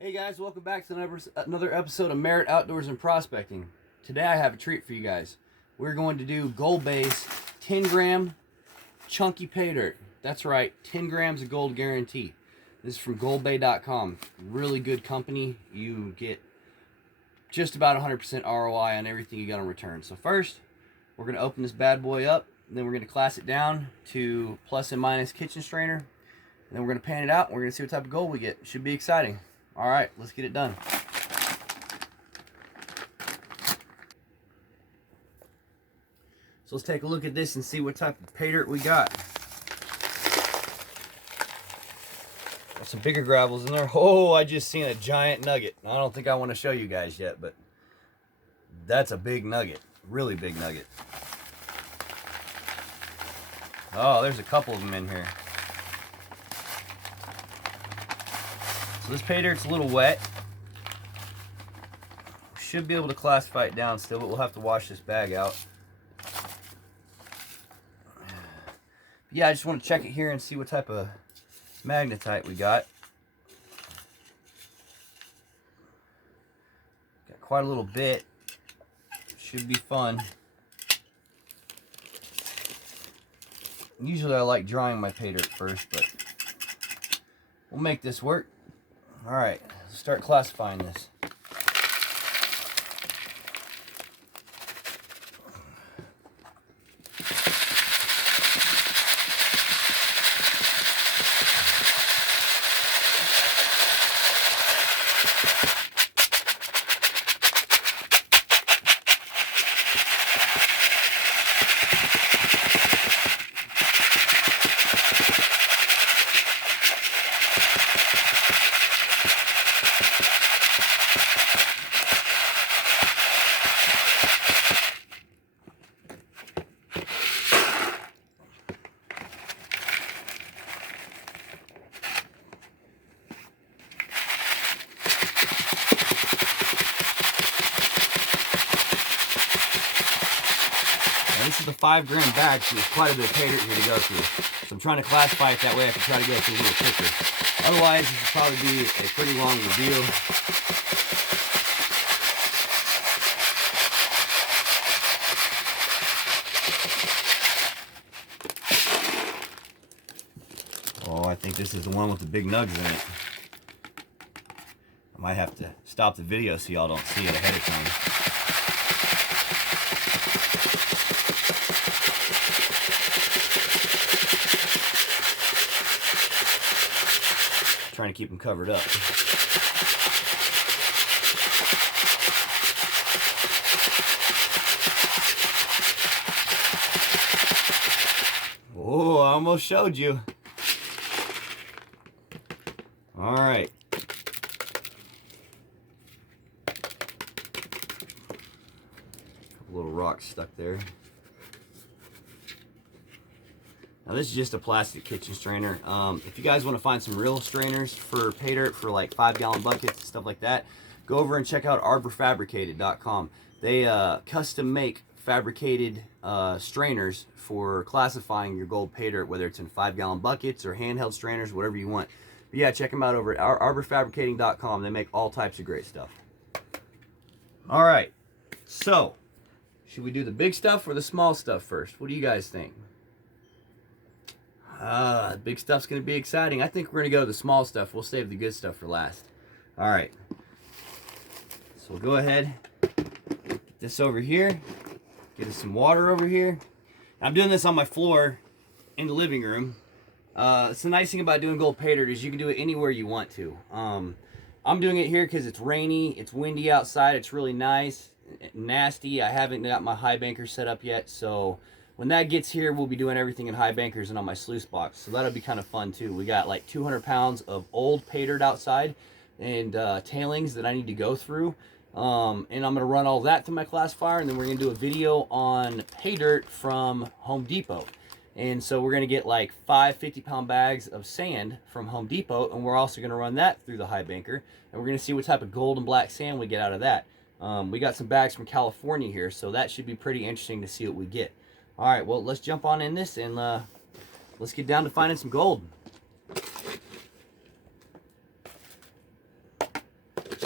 Hey guys, welcome back to another episode of Merit Outdoors and Prospecting. Today I have a treat for you guys. We're going to do Goldbay's 10 gram chunky pay dirt. That's right, 10 grams of gold guarantee. This is from Goldbay.com. Really good company. You get just about 100% ROI on everything you got in return. So first, we're going to open this bad boy up, and then we're going to class it down to plus and minus kitchen strainer. And then we're going to pan it out, and we're going to see what type of gold we get. Should be exciting. All right, let's get it done. So let's take a look at this and see what type of pay dirt we got. Got some bigger gravels in there. Oh, I just seen a giant nugget. I don't think I want to show you guys yet, but that's a big nugget. Really big nugget. Oh, there's a couple of them in here. So this pay dirt's a little wet. We should be able to classify it down still, but we'll have to wash this bag out. Yeah, I just want to check it here and see what type of magnetite we got. Got quite a little bit. Should be fun. Usually I like drying my pay dirt first, but we'll make this work. All right, let's start classifying this. This is a 5 gram bag, so there's quite a bit of pay dirt here to go through. So I'm trying to classify it that way I can try to go through a little quicker. Otherwise, this will probably be a pretty long review. Oh, I think this is the one with the big nugs in it. I might have to stop the video so y'all don't see it ahead of time. Trying to keep them covered up. Oh, I almost showed you. All right. Couple little rocks stuck there. Now this is just a plastic kitchen strainer. If you guys want to find some real strainers for pay dirt for like 5-gallon buckets and stuff like that, go over and check out arborfabricated.com. They custom make fabricated strainers for classifying your gold pay dirt, whether it's in 5-gallon buckets or handheld strainers, whatever you want. But yeah, check them out over at arborfabricating.com. They make all types of great stuff. All right, so should we do the big stuff or the small stuff first? What do you guys think? Big stuff's going to be exciting. I think we're going to go to the small stuff. We'll save the good stuff for last. All right. So we'll go ahead, get this over here, get us some water over here. I'm doing this on my floor in the living room. It's the nice thing about doing gold pay dirt is you can do it anywhere you want to. I'm doing it here because it's rainy, it's windy outside, it's really nice, nasty. I haven't got my high banker set up yet, so when that gets here, we'll be doing everything in high bankers and on my sluice box. So that'll be kind of fun too. We got like 200 pounds of old pay dirt outside and tailings that I need to go through. And I'm gonna run all that through my classifier, and then we're gonna do a video on pay dirt from Home Depot. And so we're gonna get like 5 50-pound bags of sand from Home Depot, and we're also gonna run that through the high banker, and we're gonna see what type of gold and black sand we get out of that. We got some bags from California here, so that should be pretty interesting to see what we get. All right, well, let's jump on in this and let's get down to finding some gold.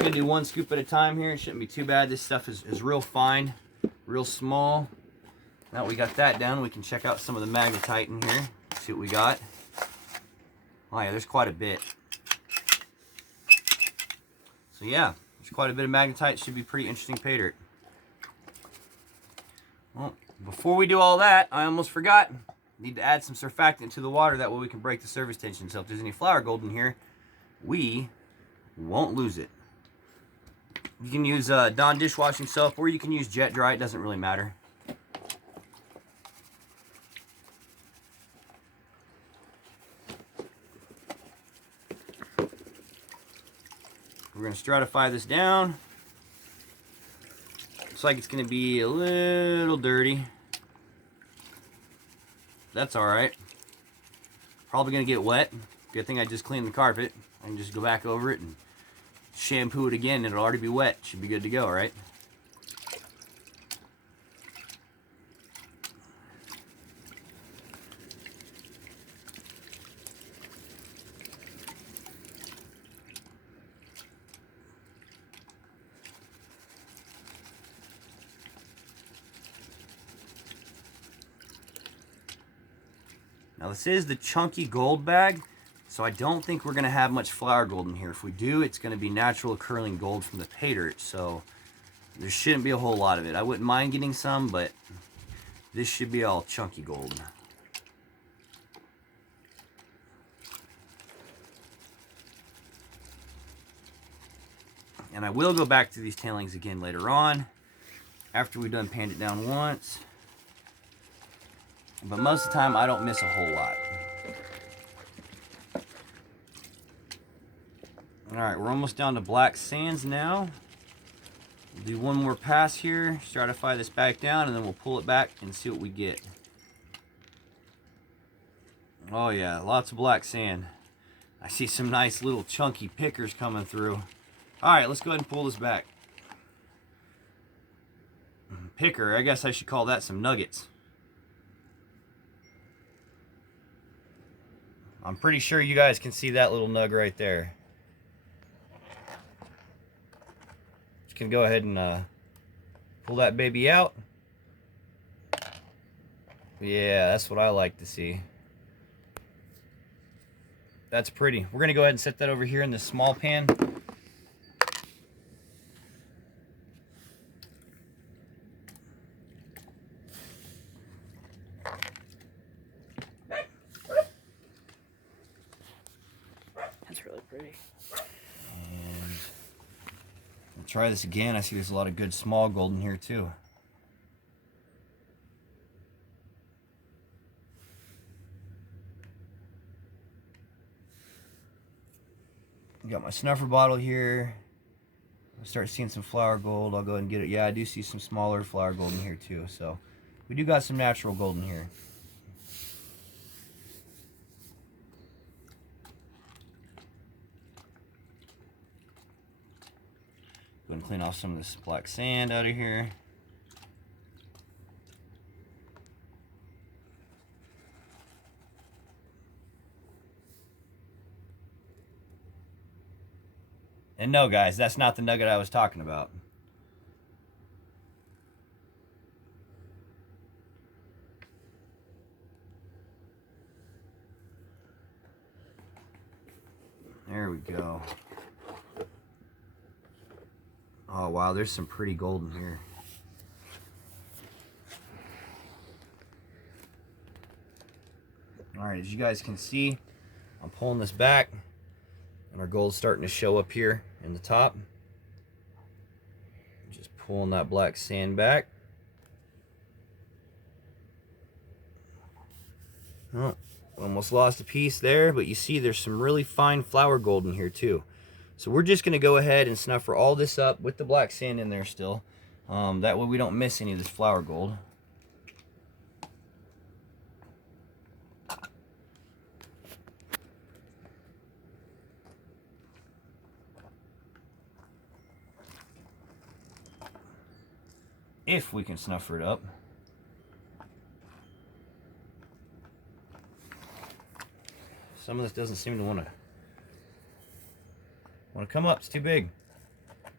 gonna do one scoop at a time here. It shouldn't be too bad. This stuff is real fine, real small. Now that we got that done, we can check out some of the magnetite in here. See what we got. Oh yeah, there's quite a bit. So yeah, there's quite a bit of magnetite. Should be pretty interesting pay dirt. Well, before we do all that, I almost forgot. Need to add some surfactant to the water. That way we can break the surface tension. So if there's any flour gold in here, we won't lose it. You can use Dawn dishwashing soap, or you can use Jet Dry. It doesn't really matter. We're going to stratify this down. Looks like it's going to be a little dirty. That's alright. Probably going to get wet. Good thing I just cleaned the carpet. I can just go back over it and shampoo it again. It'll already be wet. Should be good to go, right? Now this is the chunky gold bag, so I don't think we're going to have much flour gold in here. If we do, it's going to be natural curling gold from the pay dirt, so there shouldn't be a whole lot of it. I wouldn't mind getting some, but this should be all chunky gold. And I will go back to these tailings again later on, after we've done panned it down once. But most of the time, I don't miss a whole lot. Alright, we're almost down to black sands now. We'll do one more pass here, stratify this back down, and then we'll pull it back and see what we get. Oh yeah, lots of black sand. I see some nice little chunky pickers coming through. Alright, let's go ahead and pull this back. Picker, I guess I should call that some nuggets. I'm pretty sure you guys can see that little nug right there. You can go ahead and pull that baby out. Yeah, that's what I like to see. That's pretty. We're going to go ahead and set that over here in this small pan. Try this again. I see there's a lot of good small gold in here too. Got my snuffer bottle here. I'll start seeing some flour gold. I'll go ahead and get it. Yeah, I do see some smaller flour gold in here too. So we do got some natural gold in here. Go ahead and clean off some of this black sand out of here. And no, guys, that's not the nugget I was talking about. There we go. Oh wow, there's some pretty gold in here. Alright, as you guys can see, I'm pulling this back and our gold's starting to show up here in the top. Just pulling that black sand back. Oh, almost lost a piece there, but you see there's some really fine flour gold in here too. So we're just going to go ahead and snuffer all this up with the black sand in there still. That way we don't miss any of this flour gold. If we can snuffer it up. Some of this doesn't seem to want to come up. It's too big.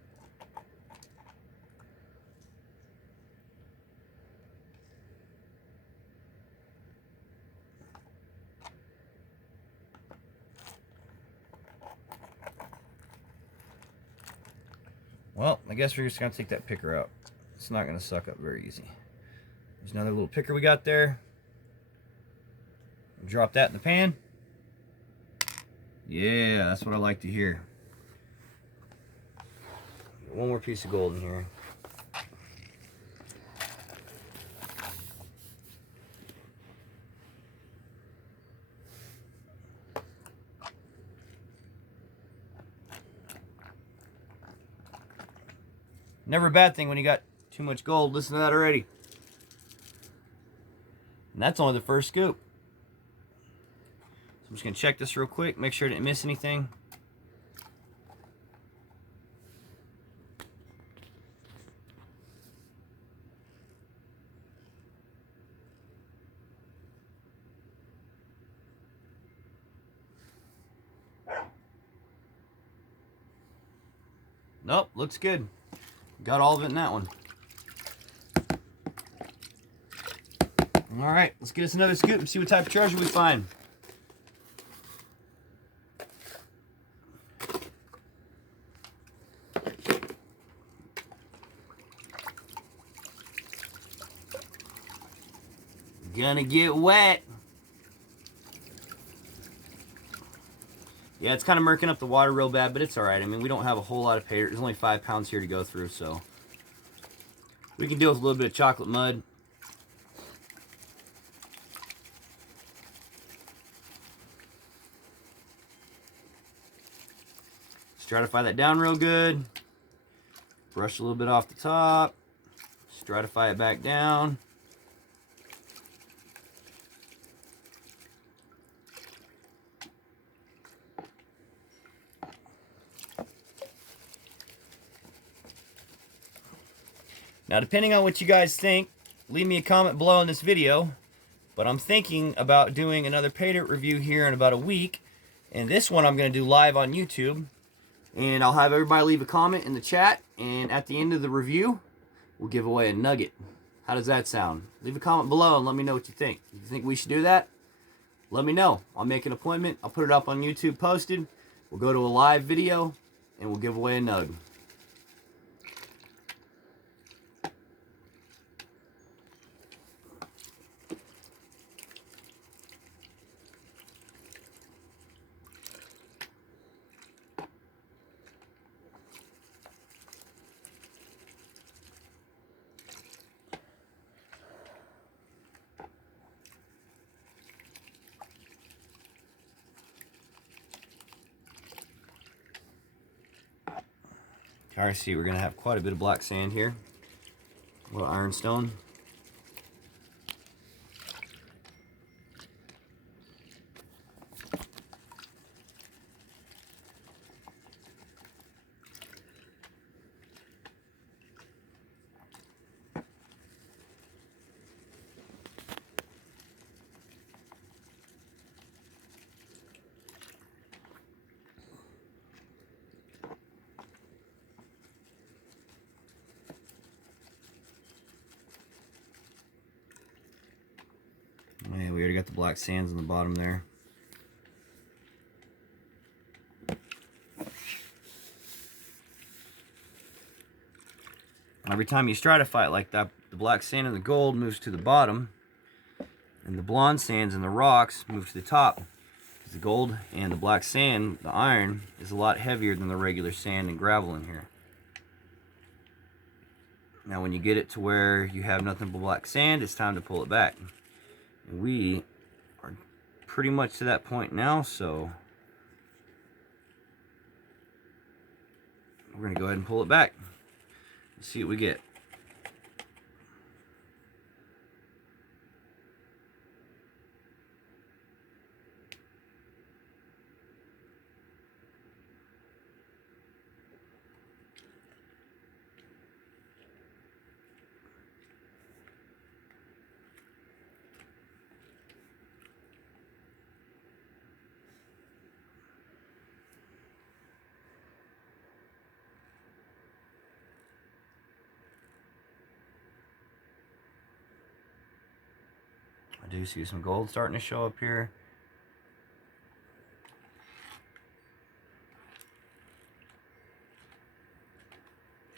Well, I guess we're just going to take that picker out. It's not going to suck up very easy. There's another little picker we got there. Drop that in the pan. Yeah, that's what I like to hear. One more piece of gold in here. Never a bad thing when you got too much gold. Listen to that already. And that's only the first scoop. So I'm just going to check this real quick, make sure I didn't miss anything. Nope, looks good. Got all of it in that one. All right, let's get us another scoop and see what type of treasure we find. Gonna get wet. Yeah, it's kind of murking up the water real bad, but it's all right. I mean, we don't have a whole lot of pay dirt. There's only 5 pounds here to go through, so we can deal with a little bit of chocolate mud. Stratify that down real good. Brush a little bit off the top. Stratify it back down. Now, depending on what you guys think, leave me a comment below in this video. But I'm thinking about doing another pay dirt review here in about a week. And this one I'm going to do live on YouTube. And I'll have everybody leave a comment in the chat. And at the end of the review, we'll give away a nugget. How does that sound? Leave a comment below and let me know what you think. If you think we should do that, let me know. I'll make an appointment. I'll put it up on YouTube posted. We'll go to a live video and we'll give away a nug. Alright, see, we're going to have quite a bit of black sand here. A little ironstone. Yeah, we already got the black sands on the bottom there. Every time you stratify it like that, the black sand and the gold moves to the bottom, and the blonde sands and the rocks move to the top. The gold and the black sand, the iron, is a lot heavier than the regular sand and gravel in here. Now when you get it to where you have nothing but black sand, it's time to pull it back. And we are pretty much to that point now, so we're going to go ahead and pull it back. Let's see what we get. I do see some gold starting to show up here.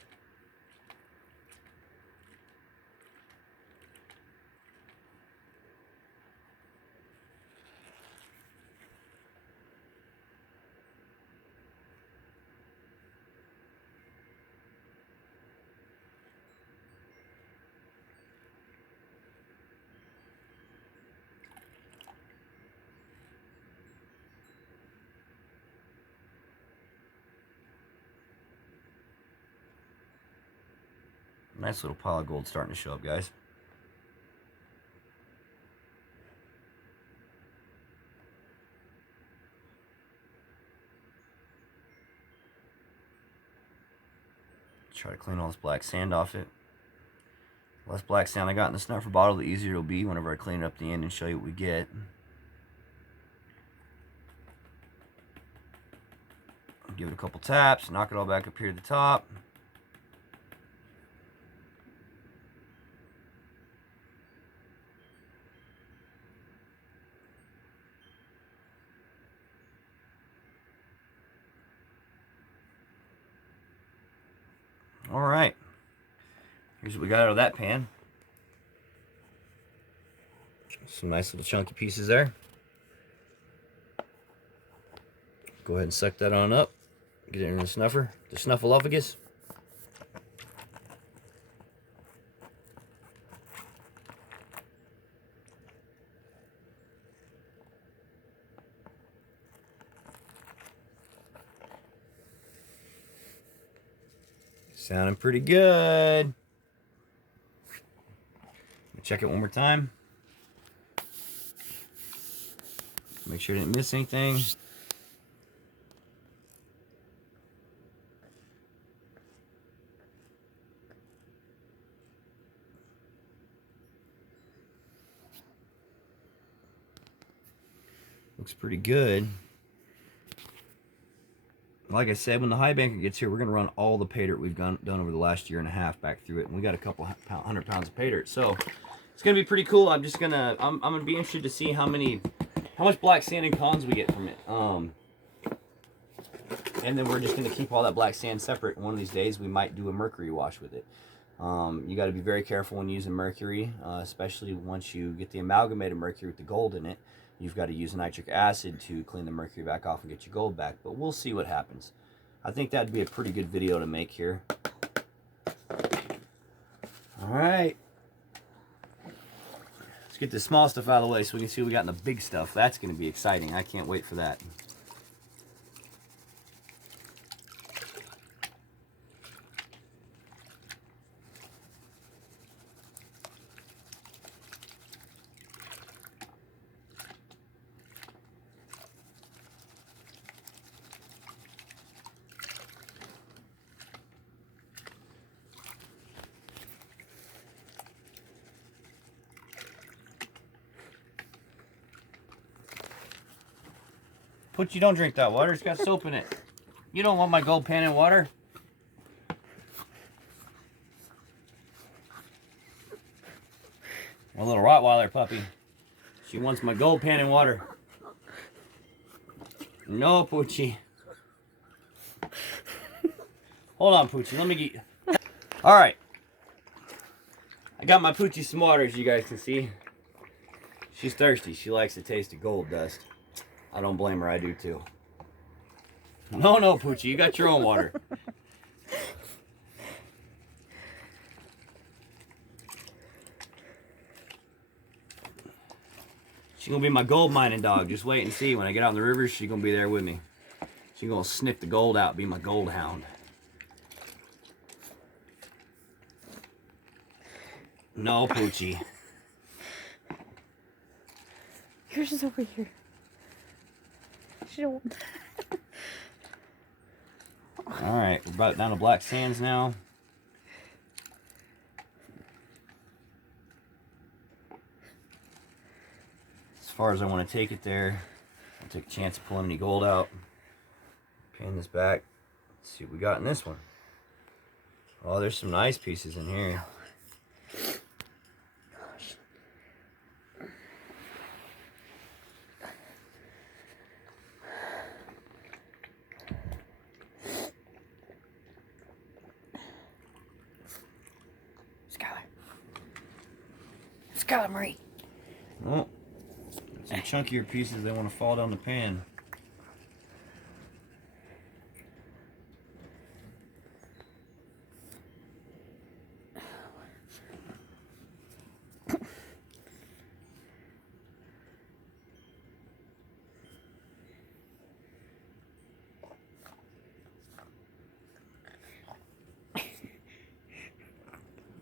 Nice little pile of gold starting to show up, guys. Try to clean all this black sand off it. The less black sand I got in the snuffer bottle, the easier it'll be whenever I clean it up the end and show you what we get. Give it a couple taps, knock it all back up here at the top. All right, here's what we got out of that pan. Some nice little chunky pieces there. Go ahead and suck that on up. Get it in the snuffer, the snuffleupagus. Sounding pretty good. Check it one more time. Make sure I didn't miss anything. Looks pretty good. Like I said, when the high banker gets here, we're going to run all the pay dirt we've done over the last year and a half back through it. And we got a couple 100 pounds of pay dirt. So it's going to be pretty cool. I'm going to be interested to see how much black sand and cons we get from it. And then we're just going to keep all that black sand separate. One of these days, we might do a mercury wash with it. You got to be very careful when using mercury, especially once you get the amalgamated mercury with the gold in it. You've got to use nitric acid to clean the mercury back off and get your gold back. But we'll see what happens. I think that'd be a pretty good video to make here. All right. Let's get the small stuff out of the way so we can see what we got in the big stuff. That's going to be exciting. I can't wait for that. Put you don't drink that water. It's got soap in it. You don't want my gold pan in water. My little Rottweiler puppy. She wants my gold pan in water. No, Poochie. Hold on, Poochie. Let me get you. All right. I got my Poochie some water, as you guys can see. She's thirsty. She likes the taste of gold dust. I don't blame her, I do too. No, Poochie, you got your own water. She's gonna be my gold mining dog. Just wait and see. When I get out in the rivers, she's gonna be there with me. She's gonna sniff the gold out, be my gold hound. No, Poochie. Yours is over here. All right, we're about down to black sands now. As far as I want to take it there, I'll take a chance of pulling any gold out. Pan this back. Let's see what we got in this one. Oh, there's some nice pieces in here. Skylar Marie. Oh, some chunkier pieces that want to fall down the pan.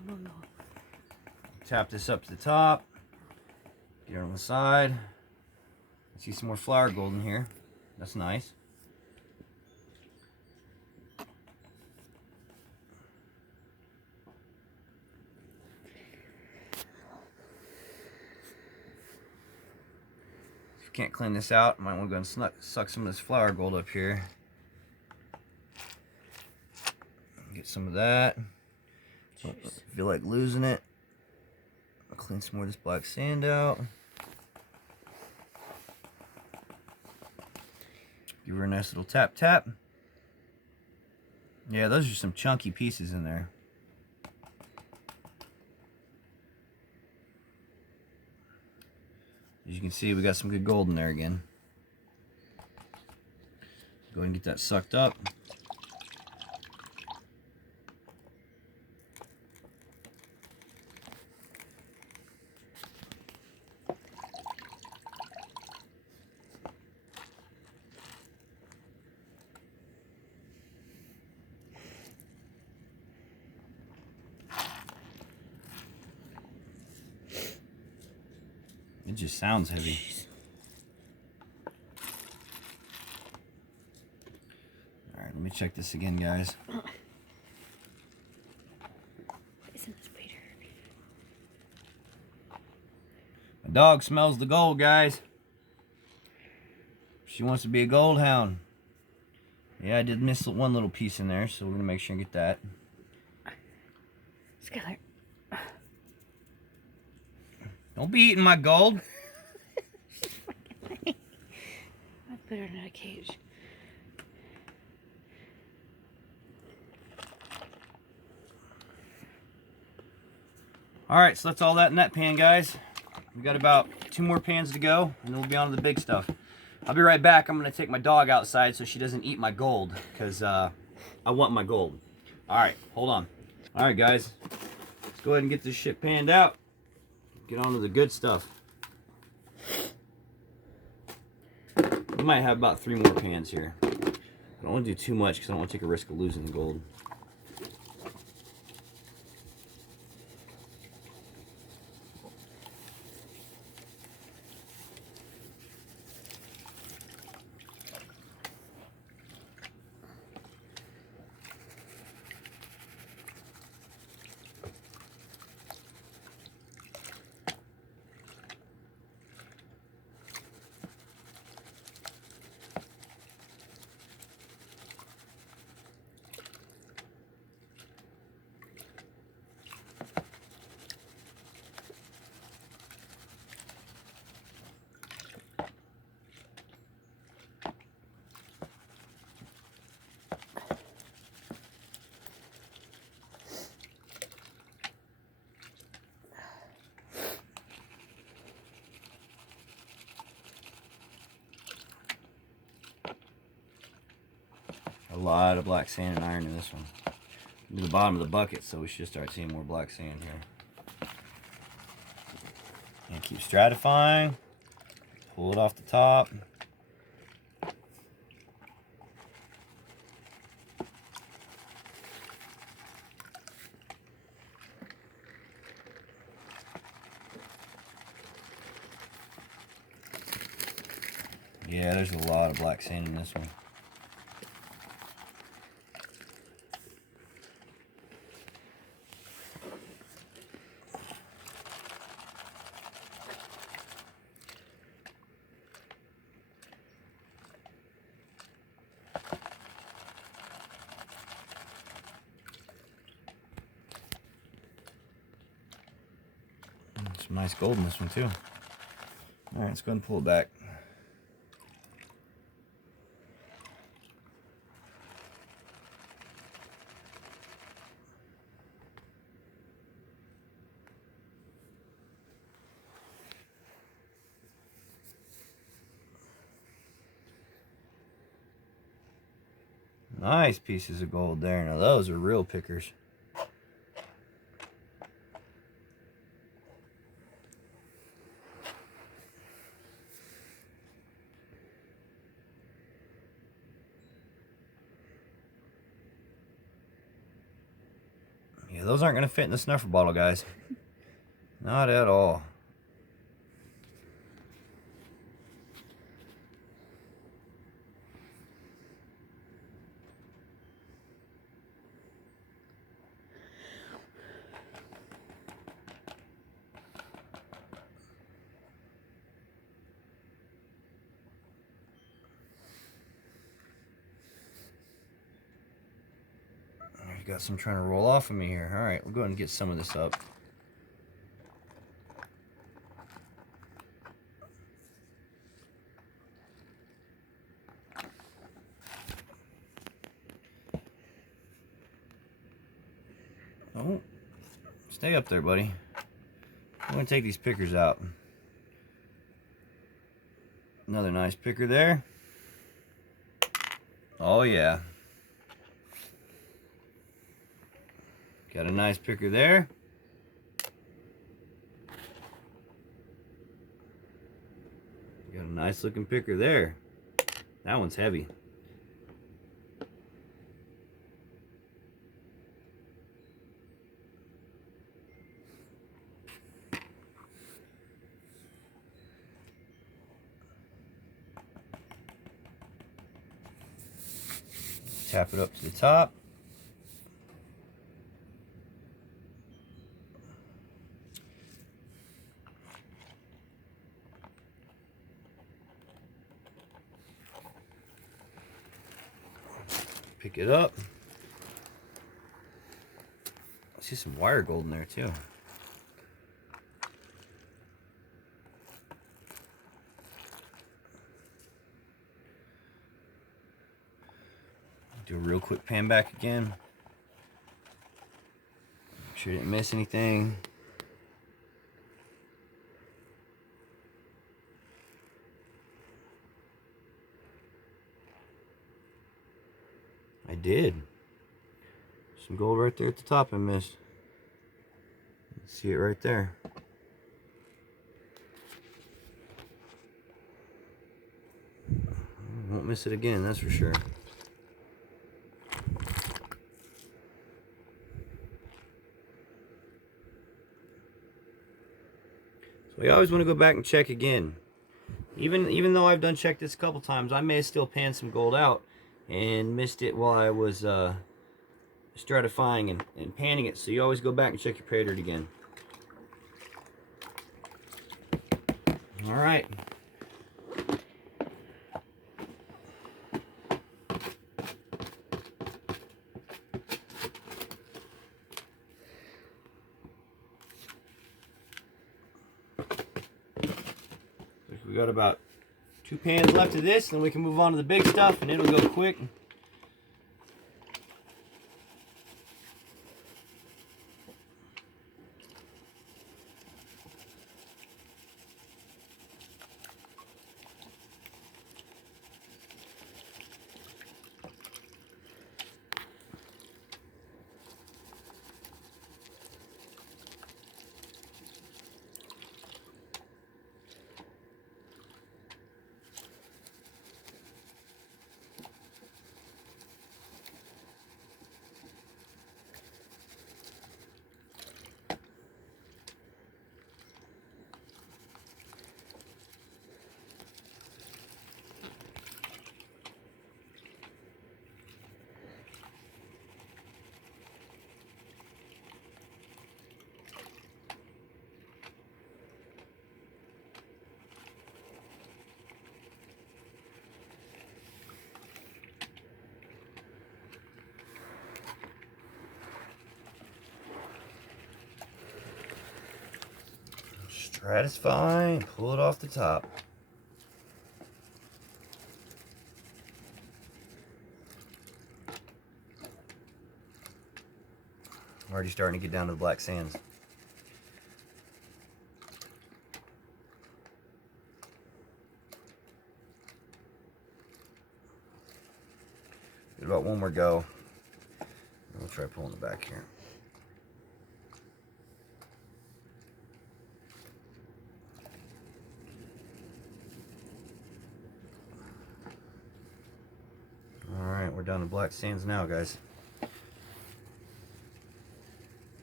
no. Tap this up to the top. Get it on the side. I see some more flour gold in here. That's nice. If you can't clean this out, might want to go and suck some of this flour gold up here. Get some of that. Don't feel like losing it. I'll clean some more of this black sand out. Give her a nice little tap tap. Yeah, those are some chunky pieces in there. As you can see, we got some good gold in there again. Go ahead and get that sucked up. It just sounds heavy. Alright, let me check this again, guys. Isn't this paydirt? My dog smells the gold, guys. She wants to be a gold hound. Yeah, I did miss one little piece in there, so we're going to make sure and get that. Skylar. Don't be eating my gold. I put her in a cage. Alright, so that's all that in that pan, guys. We got about 2 more pans to go, and then we'll be on to the big stuff. I'll be right back. I'm going to take my dog outside so she doesn't eat my gold, because I want my gold. Alright, hold on. Alright, guys. Let's go ahead and get this shit panned out. Get on to the good stuff. We might have about 3 more pans here. I don't want to do too much because I don't want to take a risk of losing the gold. A lot of black sand and iron in this one. To the bottom of the bucket, so we should start seeing more black sand here. And keep stratifying. Pull it off the top. Yeah, there's a lot of black sand in this one. Some nice gold in this one too. Alright, let's go ahead and pull it back. Nice pieces of gold there. Now those are real pickers. Yeah, those aren't going to fit in the snuffer bottle, guys. Not at all. I've got some trying to roll off of me here. All right, we'll go ahead and get some of this up. Oh, stay up there, buddy. I'm going to take these pickers out. Another nice picker there. Oh, yeah. Got a nice picker there. Got a nice looking picker there. That one's heavy. Tap it up to the top. Pick it up. I see some wire gold in there too. Do a real quick pan back again. Make sure you didn't miss anything. I did. Some gold right there at the top I missed. See it right there. Won't miss it again, that's for sure. So you always want to go back and check again. Even though I've done checked this a couple times, I may have still panned some gold out and missed it while I was stratifying and panning it. So you always go back and check your pay dirt again. All right. We got about 2 pans left of this, then we can move on to the big stuff and it'll go quick. Stratify and pull it off the top. I'm already starting to get down to the black sands. Get about one more go. We'll try pulling it back here. Alright, we're down to black sands now, guys.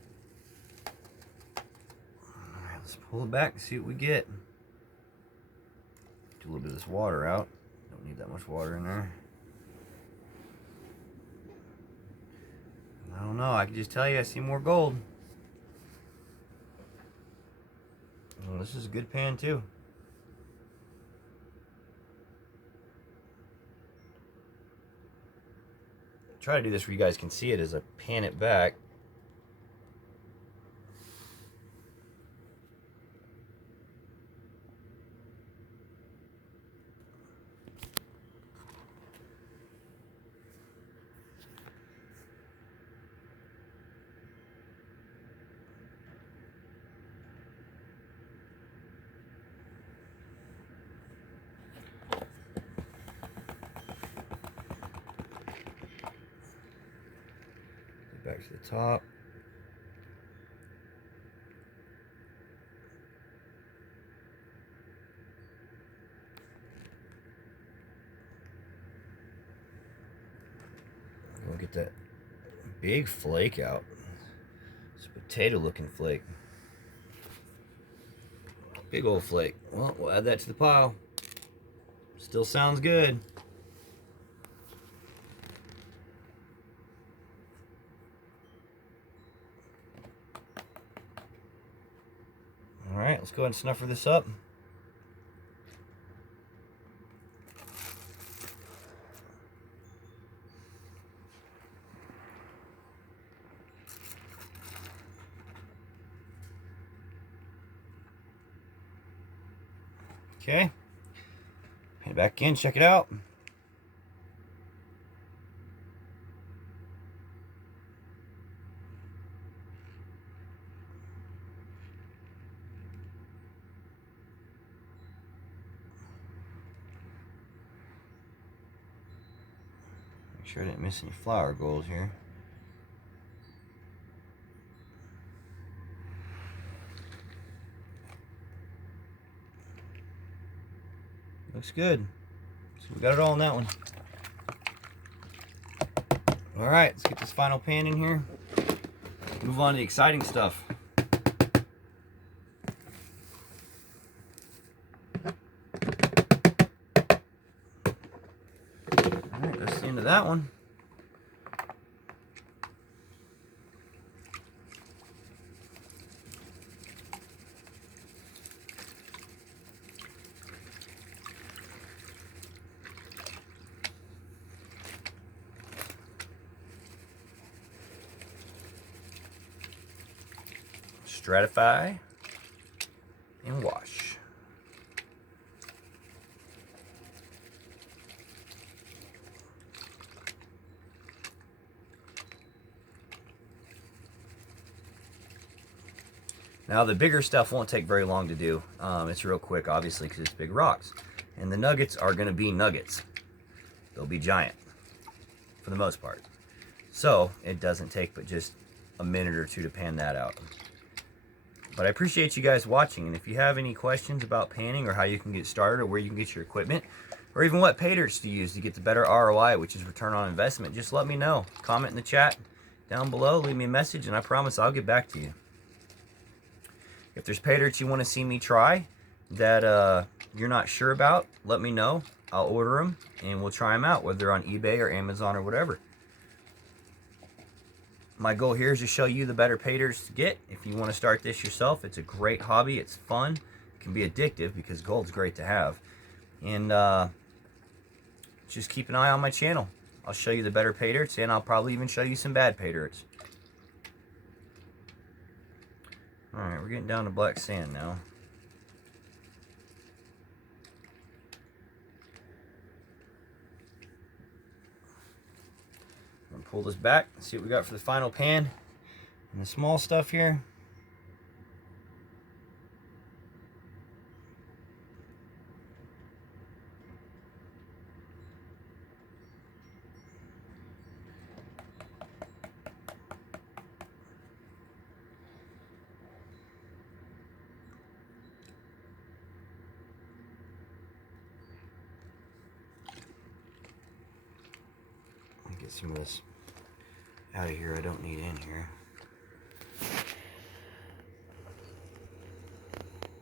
pull it back and see what we get. Do a little bit of this water out. Don't need that much water in there. I don't know, I can just tell you I see more gold. Well, this is a good pan too. Try to do this where you guys can see it as I pan it back. Back to the top. We'll get that big flake out. It's a potato looking flake. Big old flake. Well, we'll add that to the pile. Still sounds good. Alright, let's go ahead and snuffer this up. Okay. Head back in, check it out. Make sure I didn't miss any flower gold here. Looks good. So we got it all in that one. All right, let's get this final pan in here. Move on to the exciting stuff. All right, that's the end of that one. Stratify and wash. Now the bigger stuff won't take very long to do. It's real quick, obviously, because it's big rocks. And the nuggets are going to be nuggets. They'll be giant, for the most part. So it doesn't take but just a minute or two to pan that out. But I appreciate you guys watching, and if you have any questions about panning or how you can get started or where you can get your equipment, or even what pay dirts to use to get the better ROI, which is return on investment, just let me know. Comment in the chat down below, leave me a message, and I promise I'll get back to you. If there's pay dirts you want to see me try that you're not sure about, let me know. I'll order them, and we'll try them out, whether they're on eBay or Amazon or whatever. My goal here is to show you the better pay dirts to get. If you want to start this yourself, it's a great hobby. It's fun. It can be addictive because gold's great to have. And just keep an eye on my channel. I'll show you the better pay dirts, and I'll probably even show you some bad pay dirts. Alright, we're getting down to black sand now. Pull this back, see what we got for the final pan. And the small stuff here. Get some of this out of here. I don't need in here.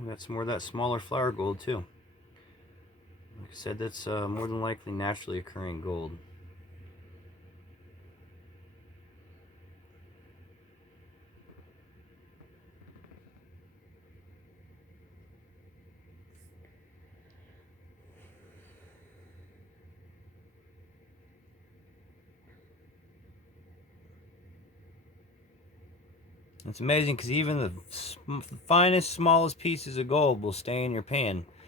We got some more of that smaller flour gold too. Like I said, that's more than likely naturally occurring gold. It's amazing because even the finest, smallest pieces of gold will stay in your pan